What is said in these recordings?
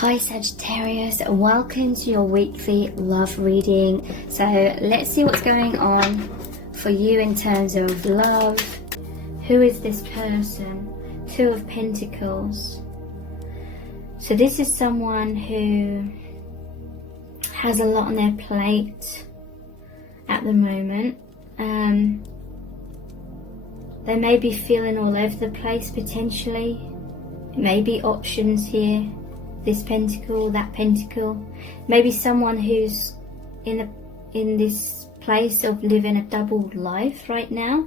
Hi Sagittarius, welcome to your weekly love reading. So let's see what's going on for you in terms of love. Who is this person? Two of Pentacles. So this is someone who has a lot on their plate at the moment. They may be feeling all over the place potentially. It may be options here. This pentacle, that pentacle. Maybe someone who's in this place of living a doubled life right now.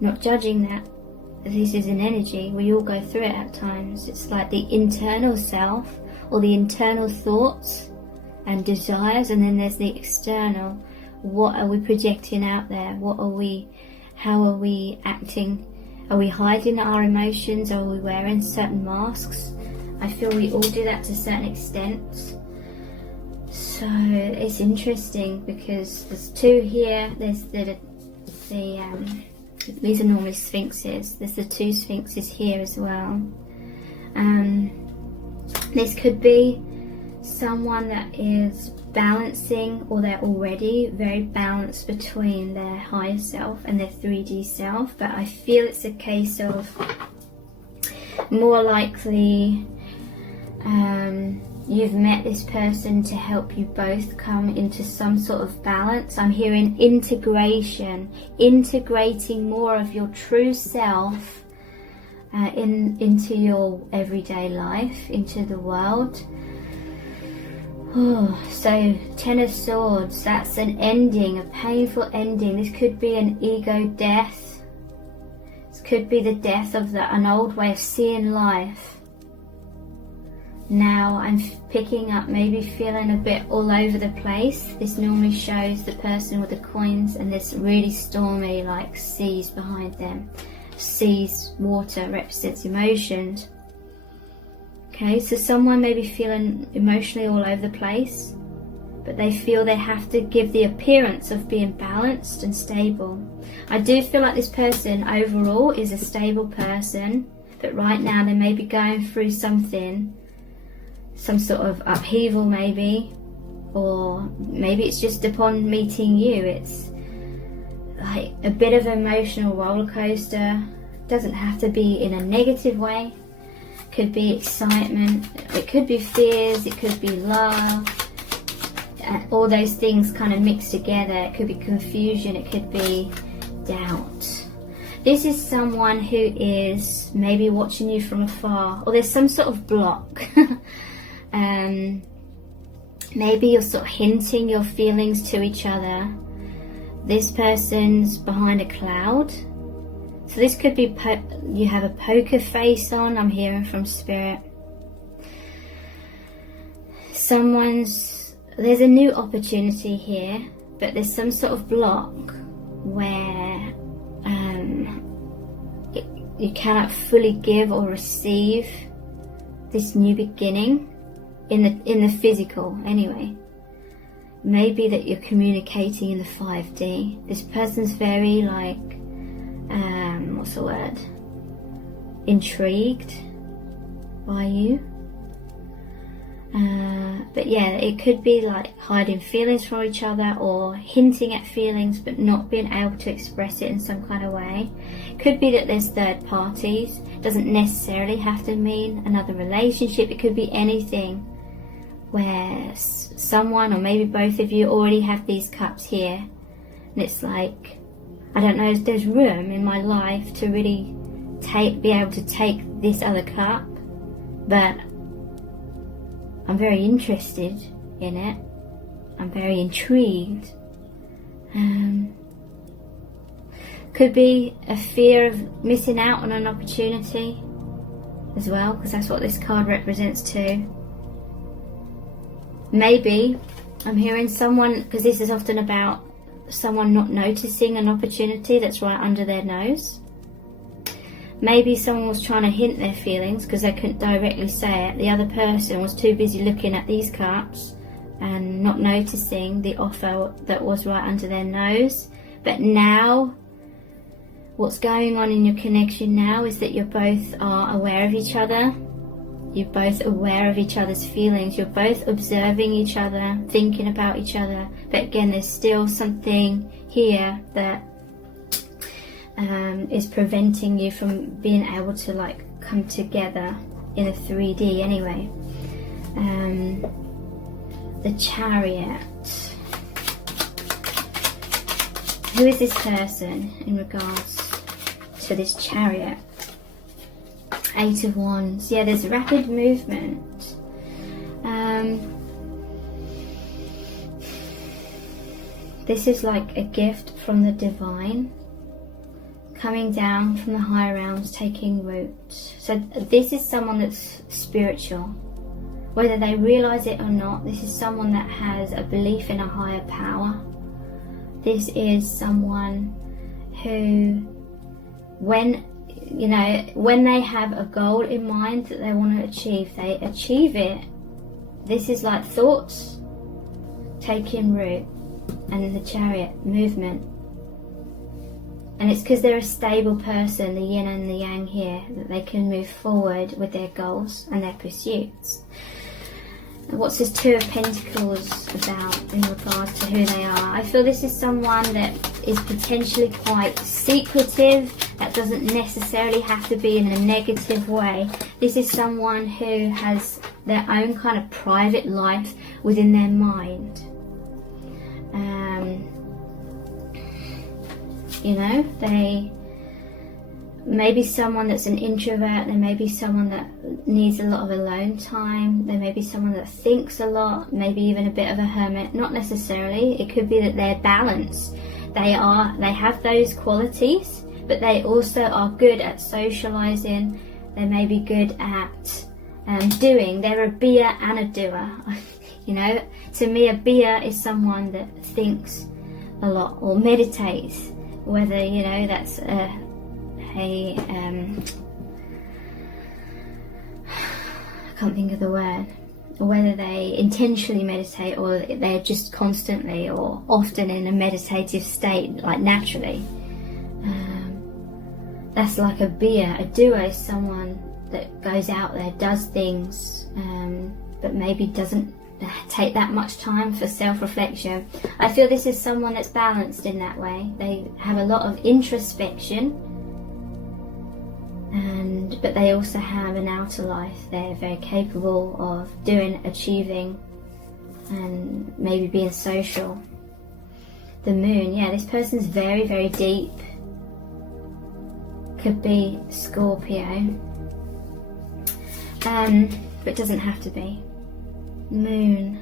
Not judging that. This is an energy. We all go through it at times. It's like the internal self or the internal thoughts and desires, and then there's the external. What are we projecting out there? How are we acting? Are we hiding our emotions? Are we wearing certain masks? I feel we all do that to a certain extent. So it's interesting because there's two here. There's these are normally sphinxes. There's the two sphinxes here as well. This could be someone that is balancing, or they're already very balanced between their higher self and their 3D self. But I feel it's a case of more likely you've met this person to help you both come into some sort of balance. I'm hearing integration, integrating more of your true self into your everyday life, into the world. Oh, so Ten of Swords, that's an ending, a painful ending. This could be an ego death. This could be the death of an old way of seeing life. Now I'm picking up, maybe feeling a bit all over the place. This normally shows the person with the coins and this really stormy like seas behind them. Seas, water represents emotions. Okay, so someone may be feeling emotionally all over the place, but they feel they have to give the appearance of being balanced and stable. I do feel like this person overall is a stable person, but right now they may be going through something, some sort of upheaval maybe, or maybe it's just upon meeting you. It's like a bit of an emotional roller coaster. Doesn't have to be in a negative way. Could be excitement, it could be fears, it could be love, all those things kind of mixed together. It could be confusion, it could be doubt. This is someone who is maybe watching you from afar, or there's some sort of block. Maybe you're sort of hinting your feelings to each other. This person's behind a cloud. So this could be, you have a poker face on, I'm hearing from Spirit. There's a new opportunity here, but there's some sort of block where you cannot fully give or receive this new beginning in the physical anyway. Maybe that you're communicating in the 5D. This person's very like, what's the word? Intrigued by you. But yeah, it could be like hiding feelings from each other, or hinting at feelings but not being able to express it in some kind of way. Could be that there's third parties. Doesn't necessarily have to mean another relationship. It could be anything where someone, or maybe both of you, already have these cups here, and it's like, I don't know, there's room in my life to really be able to take this other cup, but I'm very interested in it. I'm very intrigued. Could be a fear of missing out on an opportunity as well, because that's what this card represents too. Maybe I'm hearing someone, because this is often about someone not noticing an opportunity that's right under their nose. Maybe someone was trying to hint their feelings because they couldn't directly say it. The other person was too busy looking at these cups and not noticing the offer that was right under their nose. But now, what's going on in your connection now is that you both are aware of each other. You're both aware of each other's feelings. You're both observing each other, thinking about each other. But again, there's still something here that is preventing you from being able to like come together in a 3D anyway. The Chariot. Who is this person in regards to this Chariot? 8 of Wands. Yeah, there's rapid movement. This is like a gift from the divine coming down from the higher realms, taking root. So this is someone that's spiritual. Whether they realize it or not, this is someone that has a belief in a higher power. This is someone who, when they have a goal in mind that they want to achieve, they achieve it. This is like thoughts taking root, and the Chariot movement. And it's because they're a stable person, the yin and the yang here, that they can move forward with their goals and their pursuits. And what's this Two of Pentacles about in regards to who they are? I feel this is someone that is potentially quite secretive. That doesn't necessarily have to be in a negative way. This is someone who has their own kind of private life within their mind. They may be someone that's an introvert. They may be someone that needs a lot of alone time. They may be someone that thinks a lot, maybe even a bit of a hermit. Not necessarily. It could be that they're balanced. They have those qualities, but they also are good at socializing. They may be good at doing. They're a beer and a doer. To me, a beer is someone that thinks a lot or meditates. Whether that's I can't think of the word, or whether they intentionally meditate or they're just constantly or often in a meditative state, like naturally. That's like a beer. A doer is someone that goes out there, does things, but maybe doesn't take that much time for self-reflection. I feel this is someone that's balanced in that way. They have a lot of introspection, but they also have an outer life. They're very capable of doing, achieving, and maybe being social. The Moon, yeah, this person's very, very deep. Could be Scorpio, but doesn't have to be. Moon.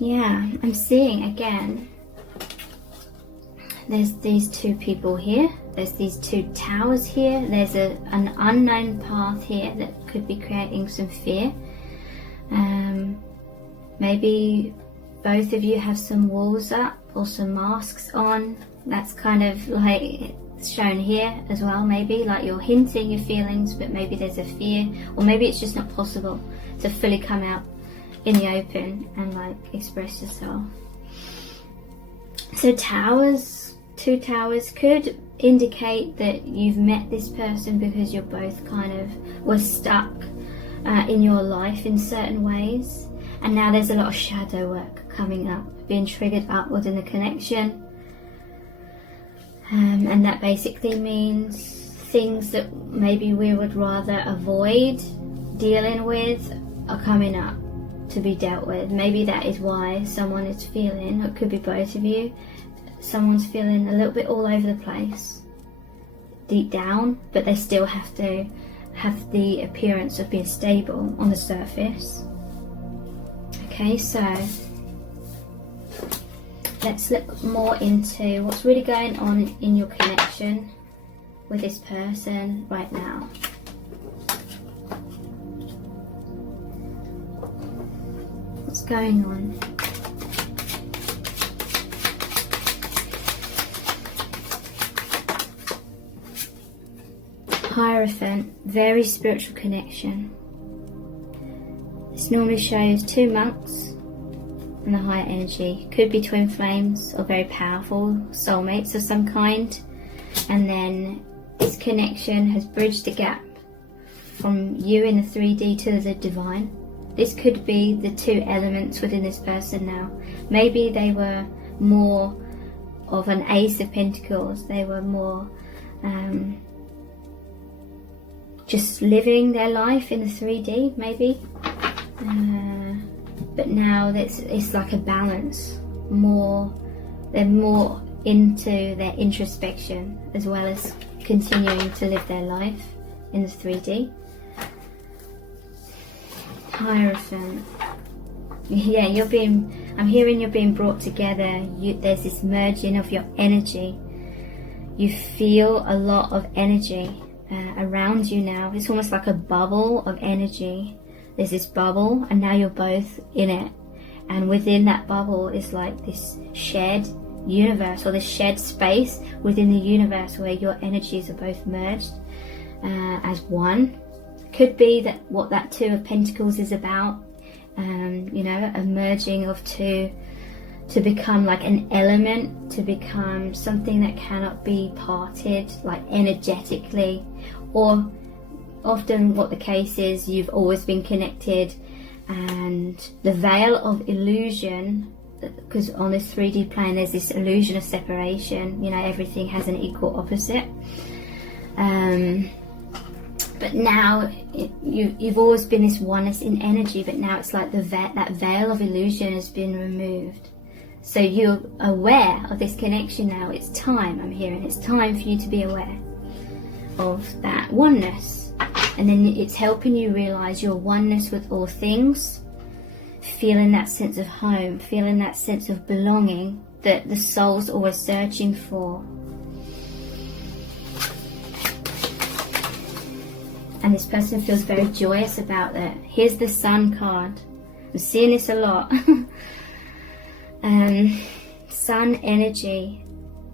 Yeah, I'm seeing again, there's these two people here, there's these two towers here, there's an unknown path here that could be creating some fear. Maybe both of you have some walls up or some masks on. That's kind of like shown here as well. Maybe like you're hinting your feelings, but maybe there's a fear, or maybe it's just not possible to fully come out in the open and like express yourself. So towers, two towers could indicate that you've met this person because you're both kind of were stuck in your life in certain ways, and now there's a lot of shadow work coming up, being triggered up within the connection. And that basically means things that maybe we would rather avoid dealing with are coming up to be dealt with. Maybe that is why someone is feeling, it could be both of you, someone's feeling a little bit all over the place deep down, but they still have to have the appearance of being stable on the surface. Okay, so let's look more into what's really going on in your connection with this person right now. What's going on? Hierophant, very spiritual connection. This normally shows two monks and a higher energy. Could be twin flames or very powerful soulmates of some kind. And then this connection has bridged the gap from you in the 3D to the divine. This could be the two elements within this person now. Maybe they were more of an Ace of Pentacles. They were more just living their life in the 3D, maybe. But now it's like a balance. They're more into their introspection as well as continuing to live their life in the 3D. Hierophant. Yeah, I'm hearing you're being brought together. There's this merging of your energy. You feel a lot of energy around you now. It's almost like a bubble of energy. There's this bubble and now you're both in it. And within that bubble is like this shared universe, or this shared space within the universe where your energies are both merged as one. Could be that what that Two of Pentacles is about, you know, a merging of two to become like an element, to become something that cannot be parted, like energetically. Or often what the case is, you've always been connected, and the veil of illusion, because on this 3D plane there's this illusion of separation, you know, everything has an equal opposite. But now you've always been this oneness in energy, but now it's like that veil of illusion has been removed. So you're aware of this connection now. It's time, I'm hearing, it's time for you to be aware of that oneness. And then it's helping you realize your oneness with all things, feeling that sense of home, feeling that sense of belonging that the soul's always searching for. And this person feels very joyous about that. Here's the Sun card. I'm seeing this a lot. Sun energy.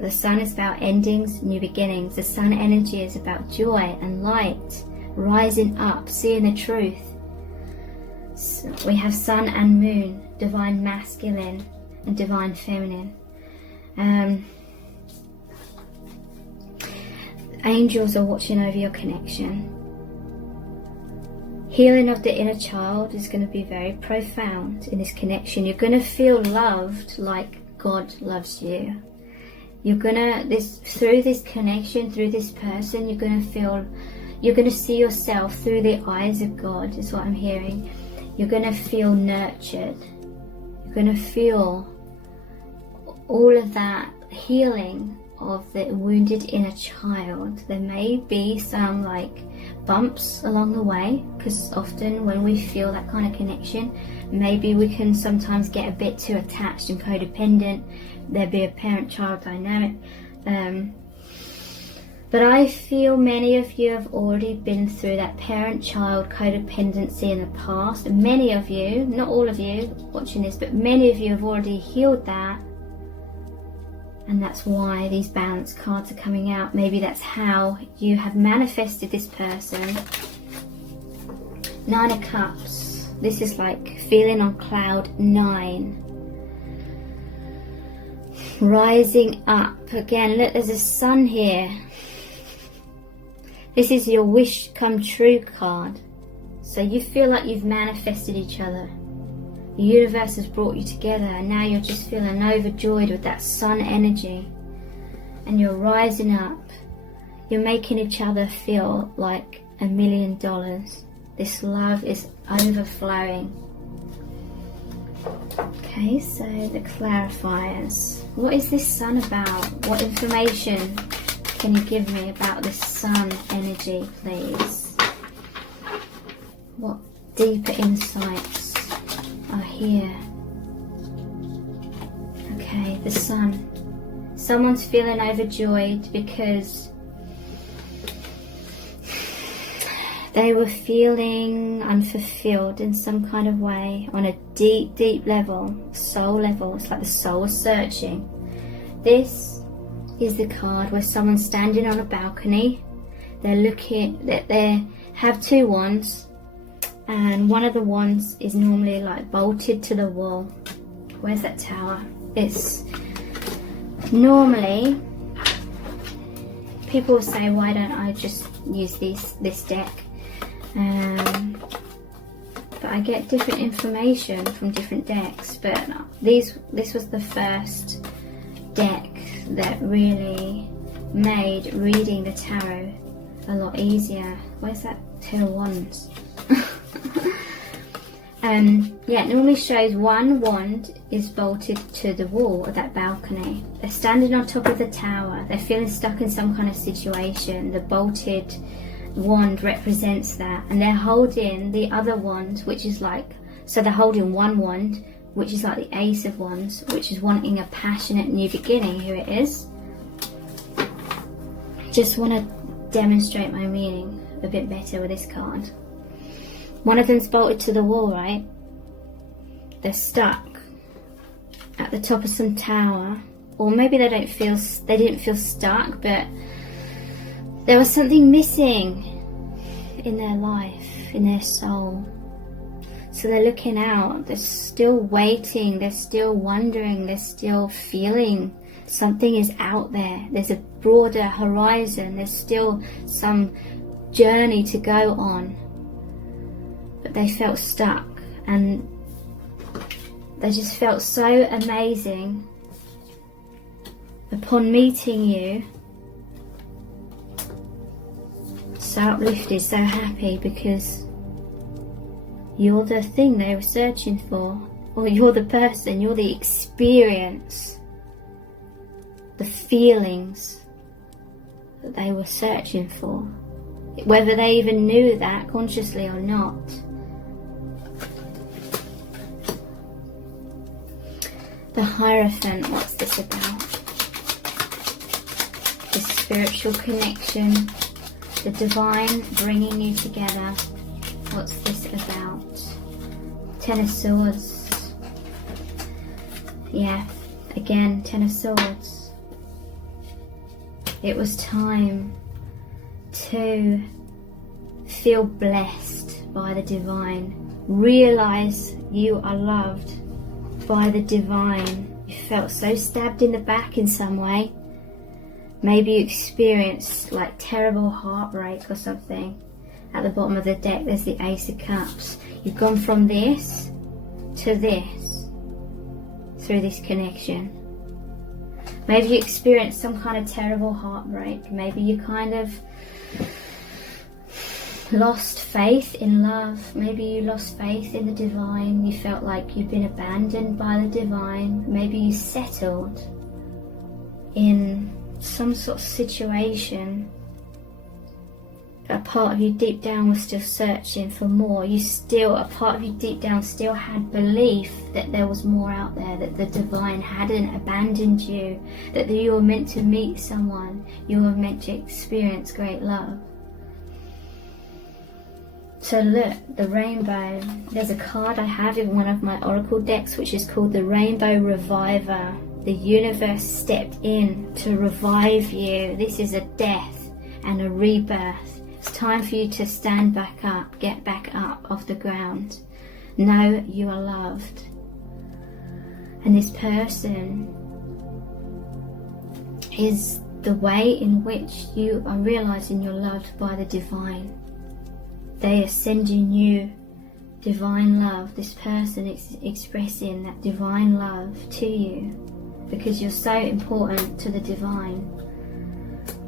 The Sun is about endings, new beginnings. The Sun energy is about joy and light, rising up, seeing the truth. So we have Sun and Moon, divine masculine and divine feminine. Angels are watching over your connection. Healing of the inner child is going to be very profound in this connection. You're going to feel loved like God loves you. You're going to, through this connection, through this person, you're going to see yourself through the eyes of God, is what I'm hearing. You're going to feel nurtured. You're going to feel all of that healing of the wounded inner child. There may be some like bumps along the way, because often when we feel that kind of connection, maybe we can sometimes get a bit too attached and codependent. There'd be a parent-child dynamic. But I feel many of you have already been through that parent-child codependency in the past. And many of you, not all of you watching this, but many of you have already healed that. And that's why these balance cards are coming out. Maybe that's how you have manifested this person. Nine of Cups. This is like feeling on cloud 9. Rising up. Again, look, there's a sun here. This is your wish come true card. So you feel like you've manifested each other. The universe has brought you together, and now you're just feeling overjoyed with that sun energy. And you're rising up. You're making each other feel like $1 million. This love is overflowing. Okay, so the clarifiers. What is this sun about? What information can you give me about this sun energy, please? What deeper insights are here? Okay, the sun. Someone's feeling overjoyed because they were feeling unfulfilled in some kind of way on a deep, deep level, soul level. It's like the soul is searching. This is the card where someone's standing on a balcony. They're looking, they have two wands, and one of the wands is normally like bolted to the wall. Where's that tower? It's normally, people will say, why don't I just use this deck? But I get different information from different decks, but this was the first deck that really made reading the tarot a lot easier. Where's that Ten of Wands? Yeah, it normally shows one wand is bolted to the wall of that balcony. They're standing on top of the tower. They're feeling stuck in some kind of situation. The bolted wand represents that, and they're holding the other wand, which is like, so they're holding one wand, which is like the Ace of Wands, which is wanting a passionate new beginning. Here it is. Just want to demonstrate my meaning a bit better with this card. One of them's bolted to the wall, right? They're stuck at the top of some tower, or maybe they didn't feel stuck, but there was something missing in their life, in their soul. So they're looking out, they're still waiting, they're still wondering, they're still feeling something is out there. There's a broader horizon, there's still some journey to go on. But they felt stuck, and they just felt so amazing upon meeting you. So uplifted, so happy, because you're the thing they were searching for, or you're the person, you're the experience, the feelings that they were searching for, whether they even knew that consciously or not. The Hierophant, what's this about? The spiritual connection, the divine bringing you together. What's this about? Ten of Swords. Yeah, again, Ten of Swords. It was time to feel blessed by the divine. Realize you are loved by the divine. You felt so stabbed in the back in some way. Maybe you experienced like terrible heartbreak or something. At the bottom of the deck there's the Ace of Cups. You've gone from this to this through this connection. Maybe you experienced some kind of terrible heartbreak. Maybe you kind of lost faith in love. Maybe you lost faith in the divine. You felt like you'd been abandoned by the divine. Maybe you settled in some sort of situation. A part of you deep down was still searching for more. A part of you deep down still had belief that there was more out there, that the divine hadn't abandoned you, that you were meant to meet someone, you were meant to experience great love. So look, the rainbow. There's a card I have in one of my oracle decks which is called the Rainbow Reviver. The universe stepped in to revive you. This is a death and a rebirth. It's time for you to stand back up, get back up off the ground. Know you are loved. And this person is the way in which you are realizing you're loved by the divine. They are sending you divine love. This person is expressing that divine love to you because you're so important to the divine,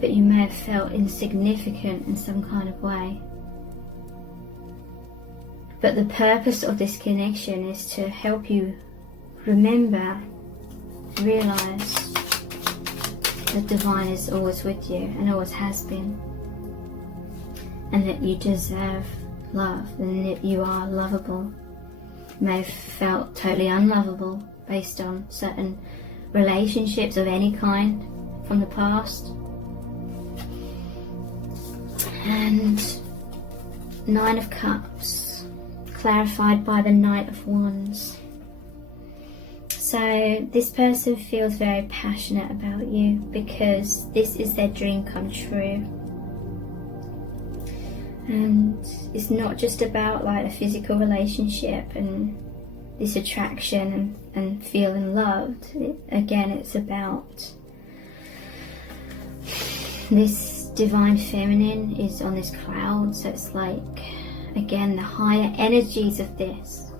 but you may have felt insignificant in some kind of way. But the purpose of this connection is to help you remember, realize the divine is always with you and always has been, and that you deserve love and that you are lovable. You may have felt totally unlovable based on certain relationships of any kind from the past. And Nine of Cups, clarified by the Knight of Wands. So this person feels very passionate about you because this is their dream come true. And it's not just about like a physical relationship and this attraction and feeling loved. Again, it's about this divine feminine is on this cloud, so it's like again, the higher energies of this.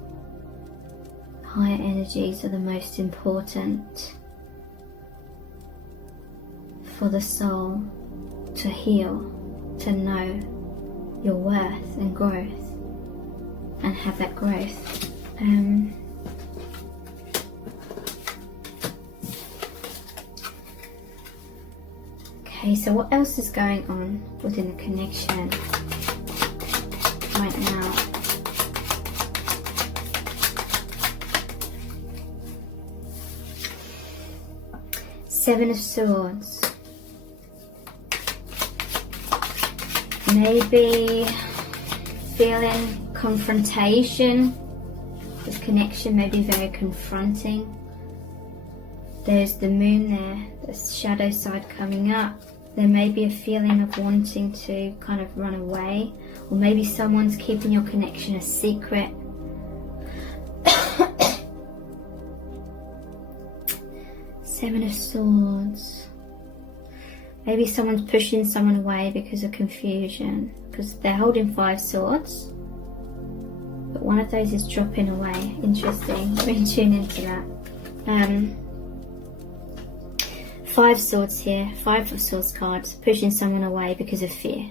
Higher energies are the most important for the soul to heal, to know your worth and growth, and have that growth. Okay, so what else is going on within the connection right now? Seven of Swords. Maybe feeling confrontation. This connection may be very confronting. There's the moon there, the shadow side coming up. There may be a feeling of wanting to kind of run away, or maybe someone's keeping your connection a secret. Seven of Swords. Maybe someone's pushing someone away because of confusion, because they're holding 5 swords, but one of those is dropping away. Interesting. Let me tune into that. 5 swords here, 5 of Swords cards, pushing someone away because of fear.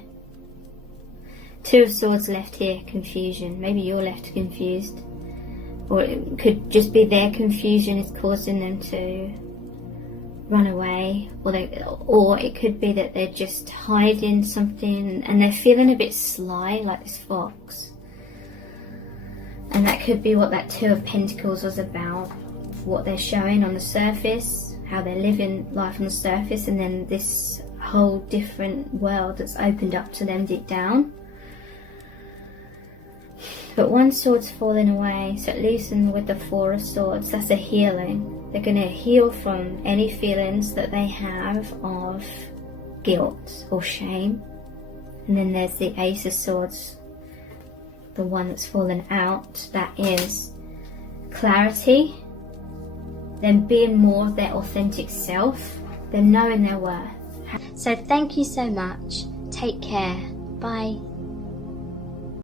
2 of Swords left here, confusion. Maybe you're left confused, or it could just be their confusion is causing them to run away, or it could be that they're just hiding something and they're feeling a bit sly, like this fox. And that could be what that 2 of Pentacles was about, what they're showing on the surface, how they're living life on the surface, and then this whole different world that's opened up to them deep down. But 1 sword's falling away, so it leaves them with the 4 of Swords. That's a healing. They're going to heal from any feelings that they have of guilt or shame. And then there's the Ace of Swords, the one that's fallen out. That is clarity, them being more of their authentic self, them knowing their worth. So thank you so much. Take care. Bye.